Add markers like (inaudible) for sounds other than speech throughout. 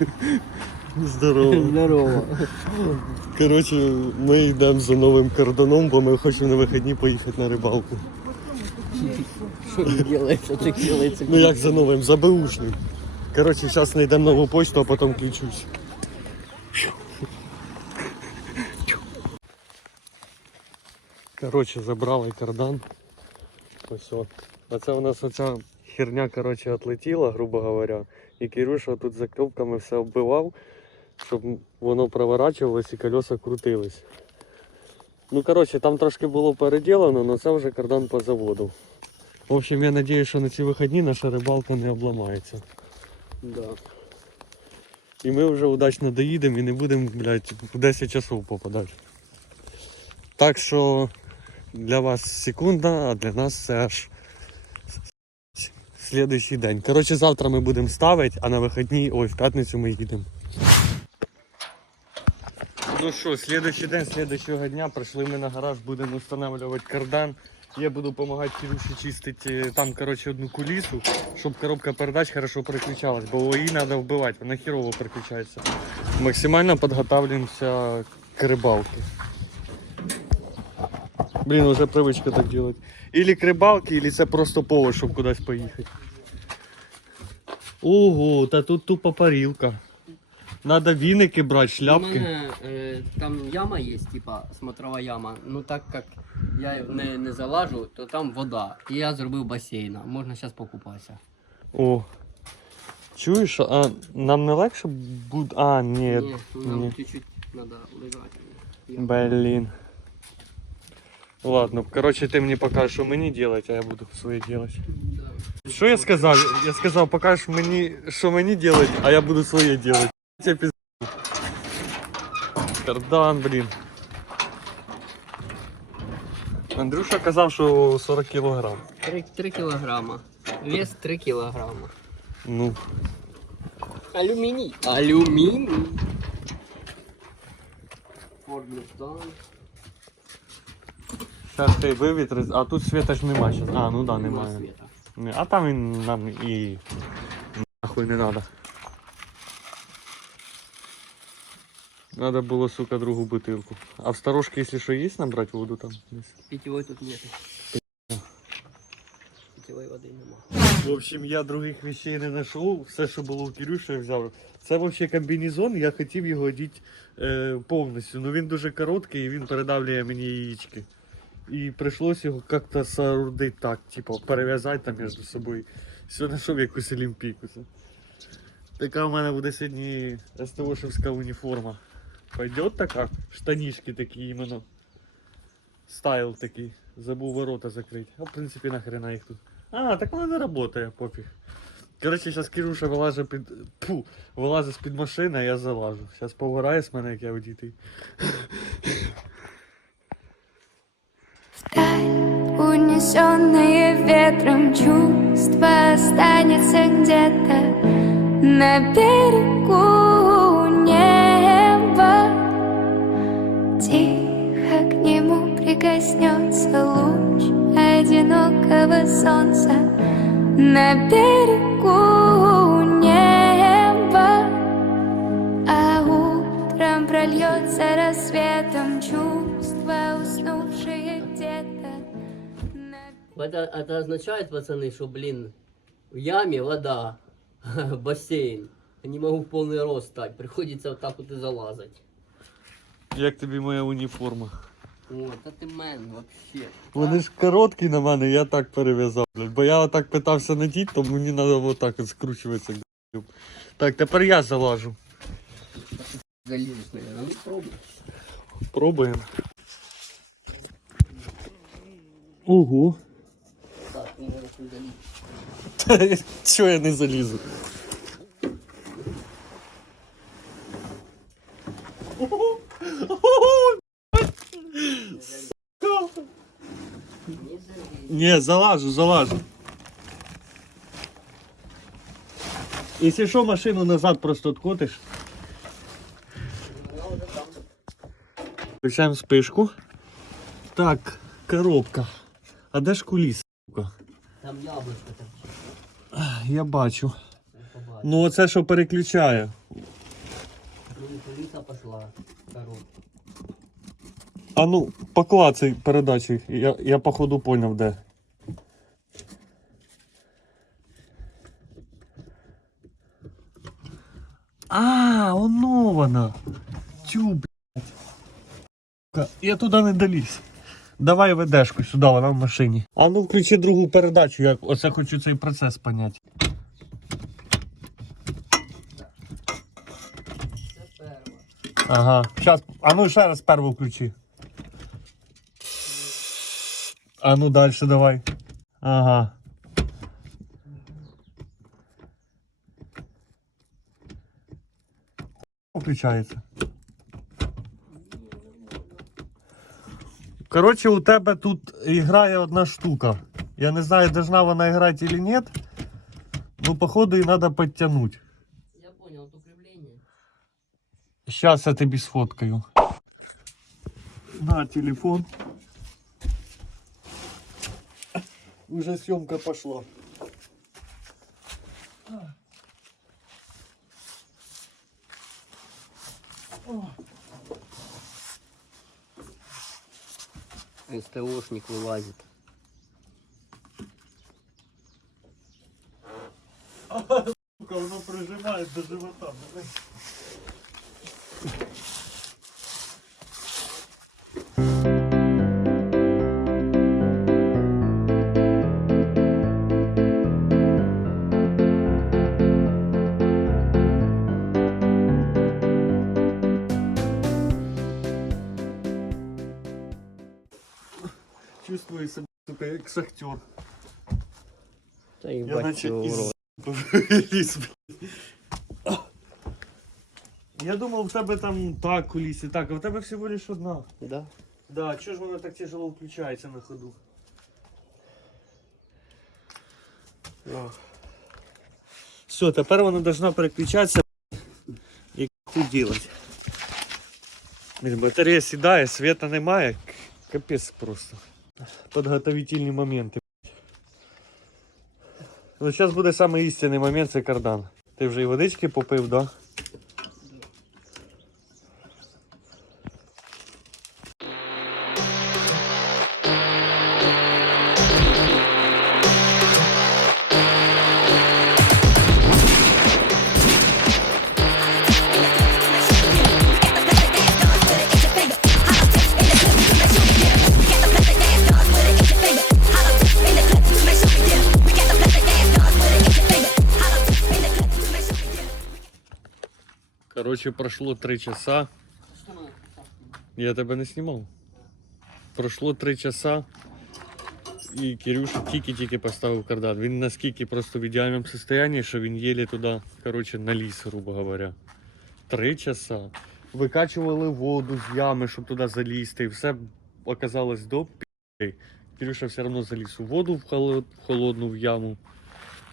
(laughs) Здорово. Здорово. Коротше, ми йдемо за новим кордоном, бо ми хочемо на вихідні поїхати на рибалку. Что не делается, так делается. Ну як за новим, за беушним. Коротше, зараз знайдемо нову почту, а потім включусь. Коротше, забрали кардан. Ось от. Оце у нас оця херня, коротше, отлетіла, грубо говоря. І Кирюша тут закльопками все оббивав, щоб воно проворачувалось і колеса крутились. Ну, коротше, там трошки було переділено, але це вже кардан по заводу. В общем, я надеюсь, що на ці вихідні наша рибалка не обламається. Да. І ми вже удачно доїдемо і не будемо, блядь, в 10 часов попадати. Так що для вас секунда, а для нас це аж слідуючий день. Коротше, завтра ми будемо ставити, а на вихідні, ой, в п'ятницю ми їдемо. Ну що, слідуючий день, слідуючого дня прийшли ми на гараж, будемо встановлювати кардан. Я буду допомагати Кирюші чистити там, коротше, одну кулісу, щоб коробка передач хорошо переключалась, бо її треба вбивати, вона херово переключається. Максимально підготовлюємося к рибалці. Блін, уже привичка так делать. Или к рибалці, или це просто повод, щоб кудись поїхати. Ого, та тут тупо парілка. Надо віники брати, У мене е, там яма є, типа смотрова яма. Ну так як я не, не залажу, то там вода. І я зробив басейн. Можна зараз покупатися. О. Чуєш, а нам не легше буде. А, ні. Ні, нам чуть-чуть треба лежати. Блін. Ладно, короче, ти мені покажеш, що мені делать, а я буду своє делать. Да. Що я сказав? Я сказав, покажеш мені, що мені делать, а я буду своє делать. Це піз... Кардан, блін. Андрюша казав, що 40 кілограм. 3, 3 кілограма. Вес 3 кілограма. Ну, Алюміній. Алюміній. Ford Mustang. Зараз ти вивітри, а тут світа ж нема щас. А, ну да, немає. світа. Не, А там він нам і нахуй не надо. Надо було, сука, другу бутилку. А в сторожке, если что, есть набрать воду там? десь? Тут нет. Питьовой води нема. В общем, я других вещей не знайшов. Все, що було у Кирюші, я взяв. Це взагалі комбінезон, я хотів його одіти е, повністю. Ну він дуже короткий і він передавлює мені яєчки. І прийшлось його як-то соорудити так, типу, перев'язати там між собою. Все знайшов якусь олімпійку. Така у мене буде сьогодні СТОшевська уніформа. Пойдет така? Штанішки такі іменно. Стайл такий. Забув ворота закрити. А в принципі нахрена їх тут. А, так вона не працює, пофіг. Коротше, зараз Кирюша вилазить під. Пу, вилазить з-під машини, а я залажу. Зараз повгорає з мене, як я одітий. Унесенные ветром чувства останется где-то на берегу неба. Тихо к нему прикоснется луч одинокого солнца на берегу Это, это означает, пацаны, что, блин, в яме вода, (laughs) бассейн. Не могу в полный рост стать. Приходится вот так вот и залазать. Як тобі моя уніформа? Вот, это ты мэн вообще. Вони ж короткі на мене, я так перев'язав. блядь. Бо я отак питався надіти, то мені треба отак от скручуватися. г***. Так, тепер я залажу. Залезешь, наверное. Ну, пробуй. Пробуємо. Ого. Ты. Чого я не залізу? Не залажу, залажу. Якщо що, машину назад просто откотиш. Она уже. Включаємо спишку. Так, коробка. А де ж сука? Там яблочко там. Я бачу. Ну оце що переключає. пошла. Коробка. А ну, поклацай передачі. Я, я походу поняв, де. А, оно вона. Тю, блядь. Я туди не доліз. Давай ведешку сюди, вона в машині. А ну включи другу передачу, я оце хочу цей процес поняти. Ага. Сейчас. А ну ще раз перву включи. А ну дальше давай. Ага. Включається. Коротше, у тебе тут грає одна штука. Я не знаю, должна вона грати чи ні. Ну, походу, її треба підтягнути. Я понял, от укріплення. Сейчас я тобі сфоткаю. На телефон. Уже съемка пошла. СТОшник вылазит. Сука, Воно прижимає до живота. Чувствую себе, сука, як шахтер. Та Я їбать наче цього із урод. виліз, блядь. Я думав, в тебе там так куліси, так, а в тебе всього лиш одна. Да? Да, чого ж вона так тяжело включається на ходу? Все, тепер вона должна переключатися і хуй делать. Блін, Батарея сідає, света немає. к- Капець просто. Подготовительні моменти. Ну, зараз буде самый істинний момент, це кардан. Ти вже і водички попив, да? Короче, прошло три часа. Я тебе не знімав. Пройшло три часа. І Кирюша тільки-тільки поставив кардан. Він наскільки просто в ідеальному стані, що він єлі туди, коротше, наліз, грубо говоря. Три часа. Викачували воду з ями, щоб туди залізти. І все оказалось до пі. Кирюша все одно заліз у воду в, холодну в яму.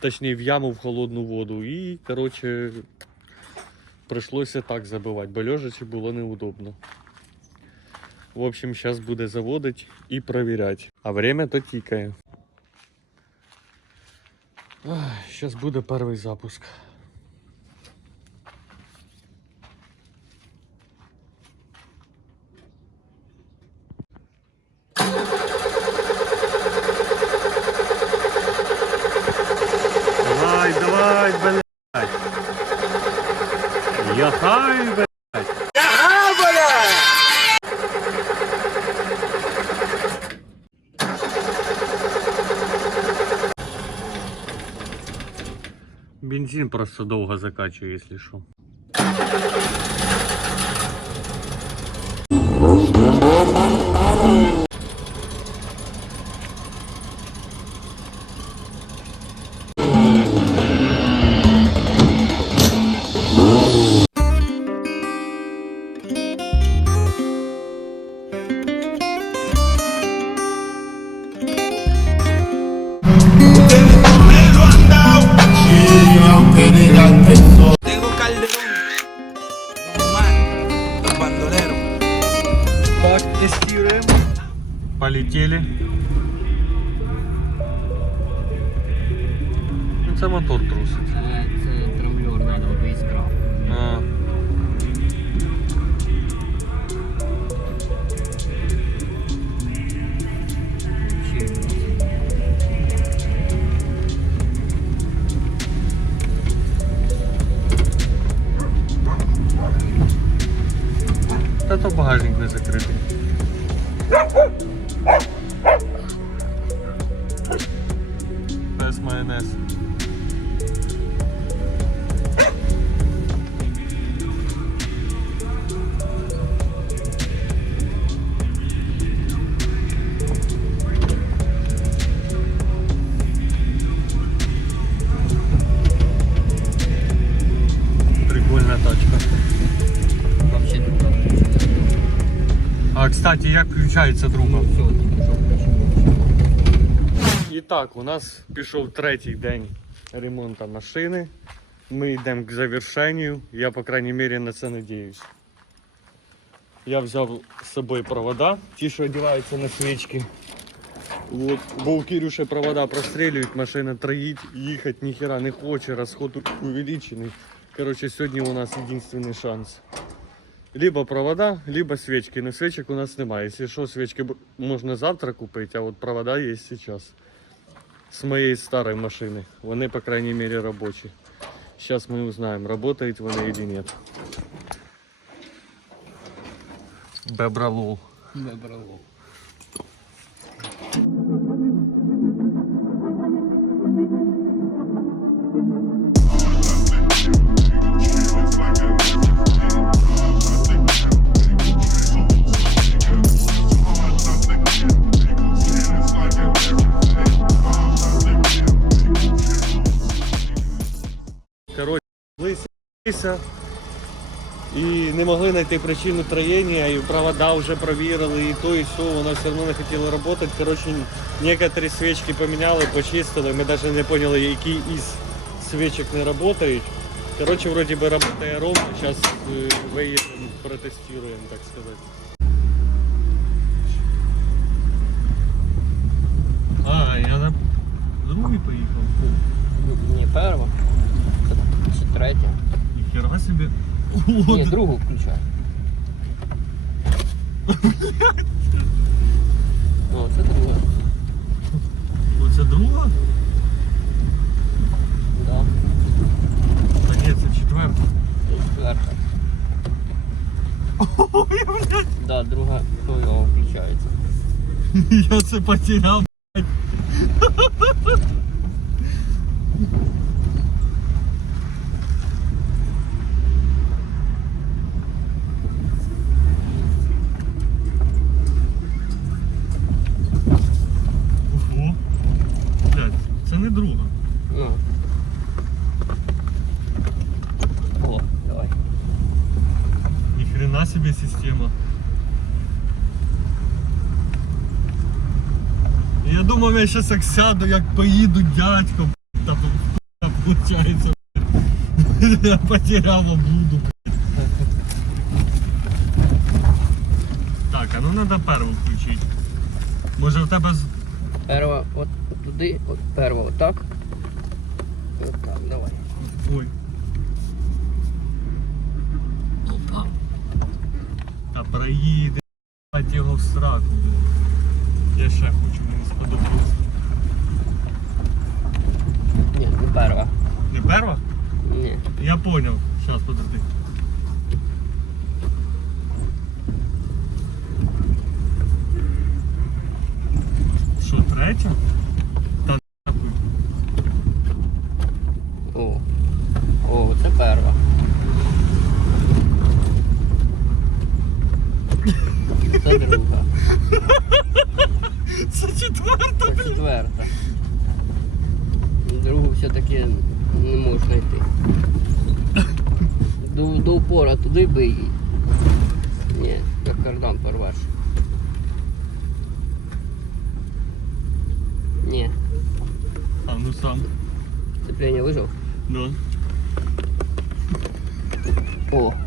Точніше, в яму в холодну воду. І, коротше, прийшлося так забивати, бо лежачи було неудобно. В общем, зараз буде заводить і перевіряти. А время то тікає. Зараз буде перший запуск. Давай, давай, блядь. Яхай, блядь. Бензин просто довго закачиваю, если что. Полетели. Це мотор трусить. Кстати, як включається друга? ну. І так, у нас пішов третій день ремонту машини. Ми йдемо к завершенню. Я, по крайній мірі, на це надіюсь. Я взяв з собою провода, ті, що одягаються на свічки. От, бо у Кирюші провода прострілюють, машина троїть, їхати ніхера не хоче, розход увеличений. Коротше, сьогодні у нас єдиний шанс. Либо провода, либо свечки. Но свечек у нас немає. Якщо що, свечки можна завтра купити, а от провода є зараз. З моєї старої машини. Вони, по крайней мере, робочі. Зараз ми узнаємо, работают вони чи ні. Бебралул. Бебрало. І не могли знайти причину троєння, і провода вже провірили, і то, і все, вона все одно не хотіла працювати. Коротше, некоторі свічки поміняли, почистили, ми навіть не поняли, які із свічок не працюють. Коротше, вроді би працює ровно, зараз виїдемо, протестуємо, так сказати. А, я на другий поїхав. Не перва. Це чи третя. Ніхера собі. Ні, другу включай. О, це друга. Оце друга? Да. Та ні, це четверта. Це четверта. Ой, блядь, Да, друга то включається. (laughs) я це потеряв. Думав, я зараз як сяду, як поїду дядько, та получається. (laughs) Я потеряв облуду. Так, а ну треба перву включити. Може в тебе з. Перва от туди, от перва отак. От так, давай. Ой. Опа. Та проїде його в сраку. Я ще хочу, все-таки не можеш знайти. До, до упора туди бий її. Ні, як кардан порвеш. Ні, А, ну сам. сцепление вижив. Да. О. (laughs)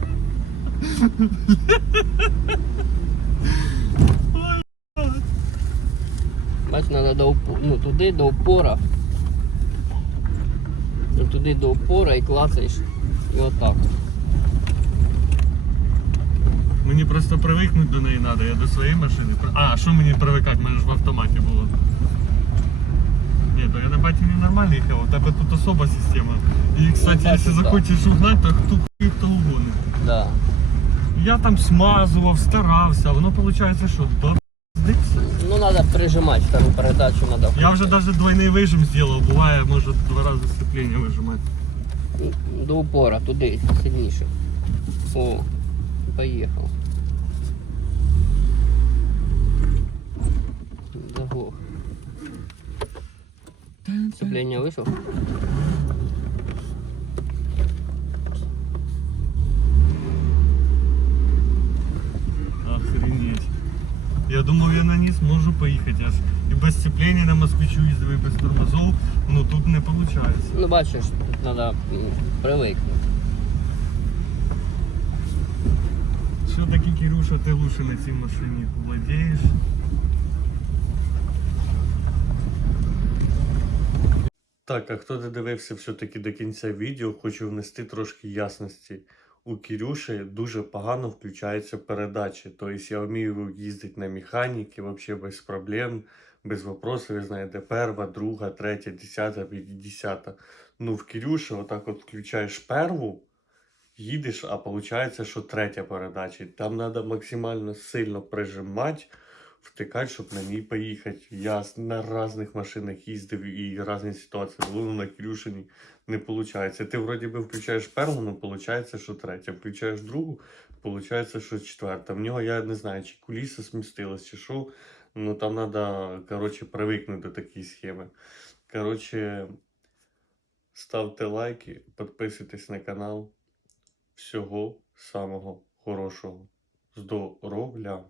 Бач, треба до упора, ну туди до упора. Ну, туди до упора і клацаєш. І отак. Мені просто привикнути до неї треба, я до своєї машини. А, що мені привикати? У мене ж в автоматі було. Ні, то я на батіні нормально їхав, у тебе тут особа система. І, кстати, так, якщо так. захочеш угнати, то хто хуй, то угонить. Да. я там смазував, старався, воно виходить, що до. Ну, прижимать вторую передачу, надо. Я уже даже двойный выжим сделал, бывает, может два раза сцепление выжимать. До упора, туди, сильніше. О, поїхав. Заглох. Сцепление вийшов? Я думав, я на ній зможу поїхати аж. І без сцеплення на москвичу їздив, і без тормозов, ну тут не виходить. Ну бачиш, тут треба привикнути. Що таке, Кирюша, ти лучше на цій машині владієш? Так, а хто додивився все-таки до кінця відео, хочу внести трошки ясності. У Кирюші дуже погано включаються передачі. Тобто я вмію їздити на механіки, взагалі без проблем, без вопросів, ви знаєте, перва, друга, третя, десята, п'ятдесята. Ну, в Кирюші отак от включаєш перву, їдеш, а виходить, що третя передача. Там треба максимально сильно прижимати, втикати, щоб на ній поїхати. Я на різних машинах їздив і різні ситуації були, але на Кирюшині не виходить. Ти вроді би включаєш перву, але виходить, що третя. Включаєш другу, виходить, що четверта. В нього я не знаю, чи куліса смістилась, чи що. Ну там треба, коротше, привикнути до такої схеми. Коротше, ставте лайки, підписуйтесь на канал. Всього самого хорошого. Здоров'я!